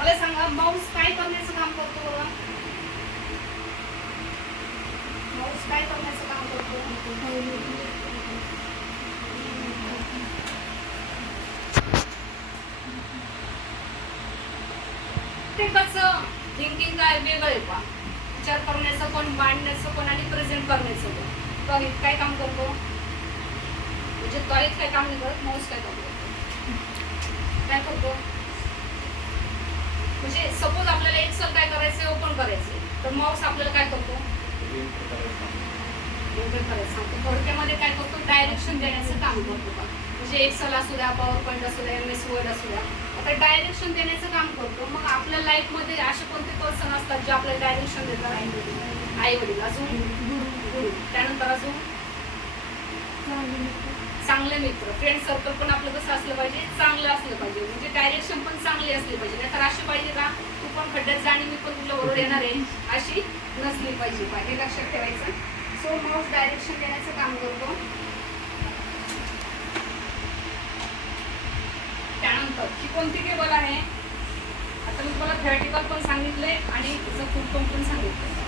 मला सांगा माऊस काय करण्याचं काम करतो बघा माऊस काय करण्याचं काम करतो? प्रत्येकाचं थिंकिंग काय वेगळं आहे का विचार करण्याचं पण मांडण्याचं पण आणि प्रेझेंट करण्याचं पण तो एक काय काम करतो? म्हणजे त्वरित काय काम नाही करत माऊस काय काम करतो? काय करतो? म्हणजे सपोज आपल्याला एक्सेल काय करायचं ओपन करायचं तर माऊस आपल्याला काय करतो? करायचं सांगतो. थोडक्यामध्ये काय करतो? डायरेक्शन देण्याचं काम करतो का म्हणजे एक्सेल असू द्या पॉवर पॉईंट असू द्या एम एस वर्ड असू द्या. आता डायरेक्शन देण्याचं काम करतो. मग आपल्या लाईफमध्ये असे कोणते पर्सन असतात जे आपल्याला डायरेक्शन देतात? आई वडील अजून? गुरु त्यानंतर अजून? चांगले मित्र. फ्रेंड सर्कल पण आपलं कसं असलं पाहिजे? चांगलं असलं पाहिजे. म्हणजे चांगली असली पाहिजे. नाही तर अशी पाहिजे का तू पण खड्ड्यात जाणी मी पण तुला बरोबर येणार आहे. अशी नसली पाहिजे. पाहिजे हे लक्षात ठेवायचं. सो माऊस डायरेक्शन देण्याचं काम करतो. त्यानंतर ही कोणती केबल आहे? आता मी तुम्हाला थेरटिकल पण सांगितलंय आणि तिचं फूड फॉर्म पण सांगितलं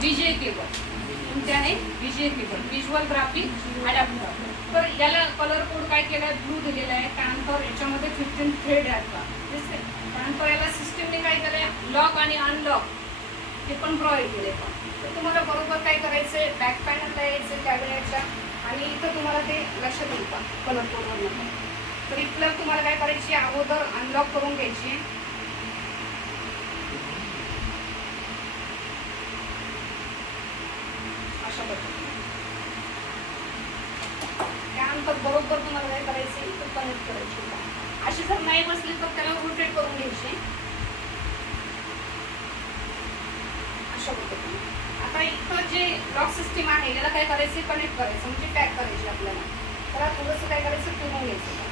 विजय केबल कोणते आहे VGA cable visual graphic adapter तर याला कलर कोड काय केलाय? ब्लू दिलेला आहे. त्यानंतर याच्यामध्ये फिफ्टीन थ्रेड आहेत का दिसते त्यानंतर याला सिस्टीमने काय केलंय? लॉक आणि अनलॉक ते पण प्रोव्हाइड केले पण. तर तुम्हाला बरोबर काय करायचंय? बॅक पॅनलला यायचं कॅबिनेटच्या आणि इथं तुम्हाला ते लक्षात येईल का कलर कोडवर तर इथलं तुम्हाला काय करायची? अगोदर अनलॉक करून घ्यायची अशा पद्धतीने त्यानंतर बरोबर तुम्हाला काय करायचं तर कनेक्ट करायची अशी जर नाही बसली तर त्याला रोटेट करून घ्यायची. अशा पद्धतीने. आता इथं जे लॉक सिस्टीम आहे याला काय करायचं कनेक्ट करायचं म्हणजे पॅक करायची आपल्याला. त्याला थोडंसं काय करायचं फिरून घ्यायचं.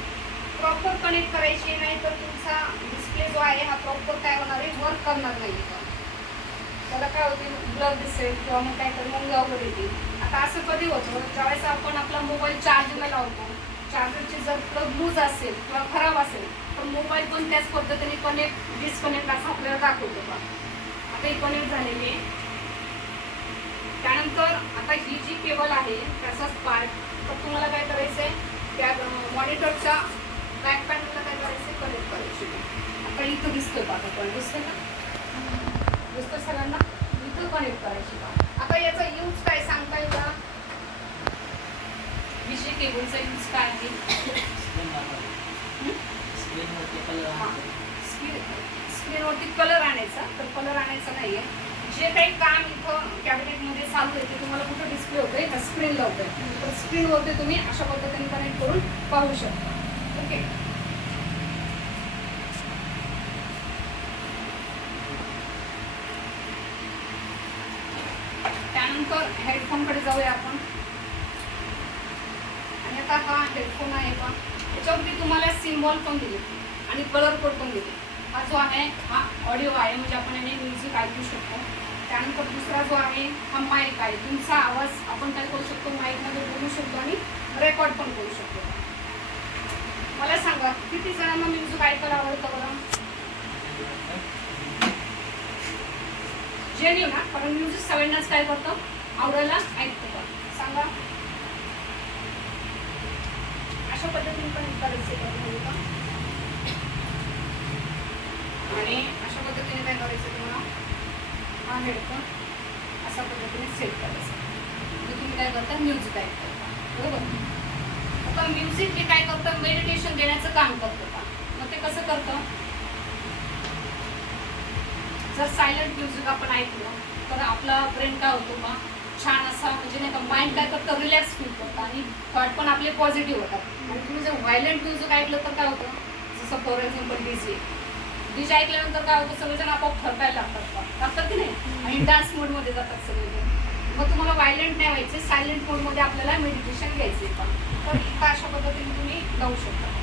प्रॉपर कनेक्ट करायची नाही तर तुमचा डिस्प्ले जो आहे हा प्रॉपर काय होणार आहे वर्क करणार नाही त्याला काय होते ब्लर दिसेल किंवा मग काय तर मग अवघड येते आता असं कधी होतं ज्यावेळेस आपण आपला मोबाईल चार्जिंगला लावतो चार्जरची जर प्लग लूज असेल किंवा खराब असेल तर मोबाईल पण त्याच पद्धतीने कनेक्ट डिस्कनेक्ट असं आपल्याला दाखवतो का आता ही कनेक्ट झालेली आहे. त्यानंतर आता ही जी केबल आहे त्याचाच पार्ट तर तुम्हाला काय करायचं आहे त्या मॉनिटरच्या बॅक पॅनलला काय करायचं आहे कनेक्ट करायची आता इथं दिसतोय का आता पण दिसतंय का दिसतं सगळ्यांना इथं कनेक्ट करायची का आता याचा यूज काय सांगता का केबलचा यूज काय आहे? स्क्रीन स्क्रीनवरती कलर आणायचा तर कलर आणायचा नाहीये. जे काही काम इथं कॅबिनेटमध्ये चालू आहे ते तुम्हाला कुठं डिस्प्ले होतंय? त्या स्क्रीनला होतंय. तर स्क्रीनवरती तुम्ही अशा पद्धतीने कनेक्ट करून पाहू शकता. ओके त्यानंतर हेडफोनकडे जाऊया आपण. आता हा हेडफोन आहे का? त्याच्यावरती तुम्हाला सिम्बॉल पण दिले. आणि कलर कोड पण दिले. हा जो आहे हा ऑडिओ आहे म्हणजे आपण याने म्युझिक ऐकू शकतो. त्यानंतर दुसरा जो आहे हा माईक आहे. तुमचा आवाज आपण काय करू शकतो? माईकमध्ये बोलू शकतो आणि रेकॉर्ड पण करू शकतो. मला सांगा किती जणांना म्युझिक ऐकायला आवडतं बरं? जेन्यू ना कारण म्युझिक सगळ्यांनाच काय करतं? आवडायला ऐकतो. का सांगा. अशा पद्धतीने पण करायचे का आणि अशा पद्धतीने काय करायचं तुम्हाला हा हेडफोन अशा पद्धतीने सेट करायचं. म्हणजे तुम्ही काय करता म्युझिक ऐकता बरोबर? आता म्युझिक हे काय करतं मेडिटेशन देण्याचं काम करतं का? मग ते कसं करतं? जर सायलेंट म्युझिक आपण ऐकलं तर आपला ब्रेन काय होतो का म्हणजे नाही का माइंड काय करतं रिलॅक्स फील करतं आणि थॉट पण आपले पॉझिटिव्ह होतात. आणि तुम्ही जर व्हायलेंट म्युझिक ऐकलं तर काय होतं? जसं फॉर एक्झाम्पल डीजे डीजे ऐकल्यानंतर काय होतं? सगळेजण आपोआप थरकायला लागतात लागतात की नाही? आणि डान्स मोडमध्ये जातात सगळेजण. मग तुम्हाला व्हायलेंट नाही व्हायचे सायलेंट मोडमध्ये आपल्याला मेडिटेशन घ्यायचे पण. तर अशा पद्धतीने तुम्ही जाऊ शकता.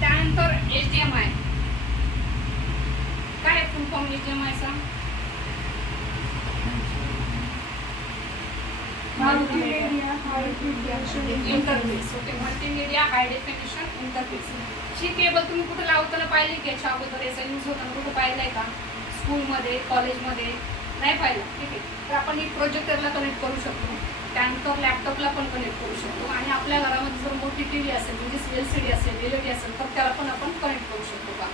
त्यानंतर एच डी एम आय काय full form H D M आयचा multimedia high definition interface okay multimedia high definition interface ही केबल तुम्ही कुठे लावताना पाहिली की याच्या अगोदर याचा यूज होताना कुठे पाहिलंय का? स्कूलमध्ये कॉलेजमध्ये नाही पाहिलं. ठीक आहे. तर आपण प्रोजेक्टरला कनेक्ट करू शकतो. त्यानंतर लॅपटॉपला पण कनेक्ट करू शकतो. आणि आपल्या घरामध्ये जर मोठी टी व्ही असेल म्हणजे एल सी डी असेल एल डी असेल तर त्याला पण आपण कनेक्ट करू शकतो का?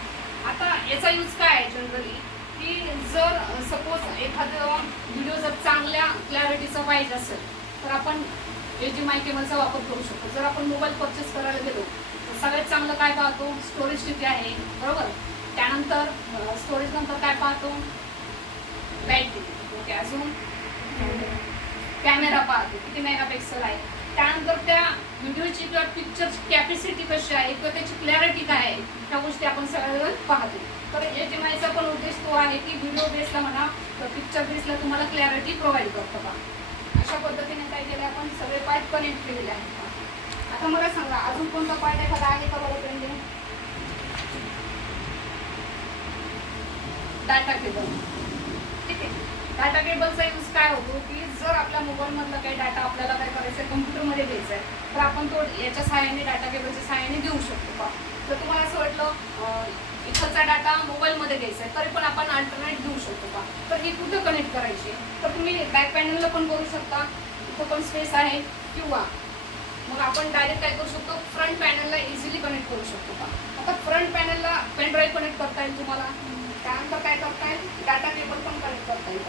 आता याचा यूज काय आहे जनरली की जर सपोज एखादं व्हिडिओ जर चांगल्या क्लॅरिटीचा पाहिजे असेल तर आपण एल जी माय केबलचा वापर करू शकतो. जर आपण मोबाईल परचेस करायला गेलो तर सगळ्यात चांगलं काय पाहतो? स्टोरेज किती आहे. बरोबर? त्यानंतर स्टोरेज नंतर काय पाहतो? बॅटरी ओके अजून कॅमेरा पाहतो. किती मेगापिक्सल आहे? त्यानंतर त्या व्हिडिओची किंवा पिक्चरची कॅपॅसिटी कशी आहे? किंवा त्याची क्लॅरिटी काय आहे? ह्या गोष्टी आपण सगळ्या पाहतो. तर एच एम आयचा तो आहे की व्हिडिओ बेसला म्हणा पिक्चर बेसला तुम्हाला क्लॅरिटी प्रोव्हाइड करतो का अशा पद्धतीने काय केलं आपण सगळे पार्ट कनेक्ट केलेले आहेत का आता मला सांगा अजून कोणता पार्ट एखादा आहे का बरं पेंडिंग डाटा केबल ठीक आहे. डाटा केबलचा यूज काय होतो की जर आपल्या मोबाईलमधला काही डाटा आपल्याला काय करायचं आहे कम्प्युटरमध्ये द्यायचा आहे तर आपण तो याच्या सहाय्याने डाटा केबलच्या सहाय्याने देऊ शकतो का तर तुम्हाला असं इकडचा डाटा मोबाईलमध्ये घ्यायचा आहे तरी पण आपण अल्टरनेट देऊ शकतो का? तर ही कुठं कनेक्ट करायची? तर तुम्ही बॅक पॅनलला पण करू शकता. इथं पण स्पेस आहे. किंवा मग आपण डायरेक्ट काय करू शकतो? फ्रंट पॅनलला इझिली कनेक्ट करू शकतो का? आता फ्रंट पॅनलला पेन ड्राईव्ह कनेक्ट करता येईल तुम्हाला. त्यानंतर काय करता येईल? डाटा केबल पण कनेक्ट करता येईल.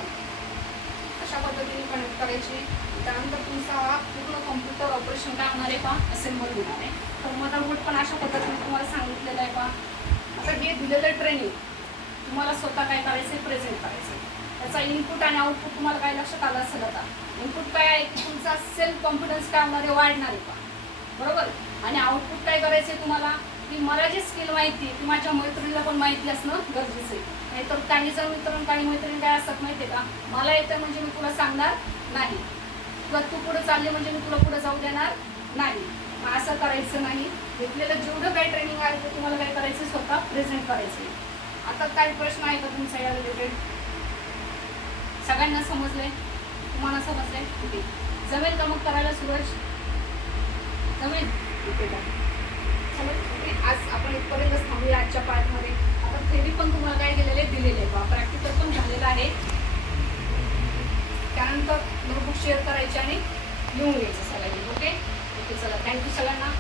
अशा पद्धतीने कनेक्ट करायची. त्यानंतर तुमचा हा पूर्ण कम्प्युटर ऑपरेशन काय होणार आहे का? असेंबल होणार आहे. तर मदरबोर्ड पण अशा पद्धतीने तुम्हाला सांग दिलेलं ट्रेनिंग तुम्हाला स्वतः काय करायचं आहे प्रेझेंट करायचं आहे त्याचा इनपुट आणि आउटपुट तुम्हाला काय लक्षात आलं असेल आता? इनपुट काय आहे? की तुमचा सेल्फ कॉन्फिडन्स काय होणार आहे वाढणार आहे का? बरोबर? आणि आउटपुट काय करायचं आहे तुम्हाला? की मला जी स्किल माहिती आहे ती माझ्या मैत्रिणीला पण माहिती असणं गरजेचं आहे. नाहीतर काही जण मित्र काही मैत्रिणी काय असतात माहिती आहे का? मला येतं म्हणजे मी तुला सांगणार नाही. किंवा तू पुढे चालली म्हणजे मी तुला पुढे जाऊ देणार नाही. मग असं करायचं नाही. घेतलेलं जेवढं काही ट्रेनिंग आहे ते तुम्हाला काय करायचं स्वतः प्रेझेंट करायचं आता काय प्रश्न आहे का तुमचा या रिलेटेड सगळ्यांना समजले तुम्हाला समजले ठीक जमेल का मग करायला सुरज जमेल? चालेल आज आपण इथपर्यंतच थांबूया आजच्या पार्टमध्ये आता थेरी पण तुम्हाला काय केलेले दिलेले आहे. बा प्रॅक्टिकल पण झालेलं आहे. त्यानंतर नोटबुक शेअर करायचे आणि लिहून घ्यायचं. सगळ्यांनी ओके ओके चला थँक्यू सगळ्यांना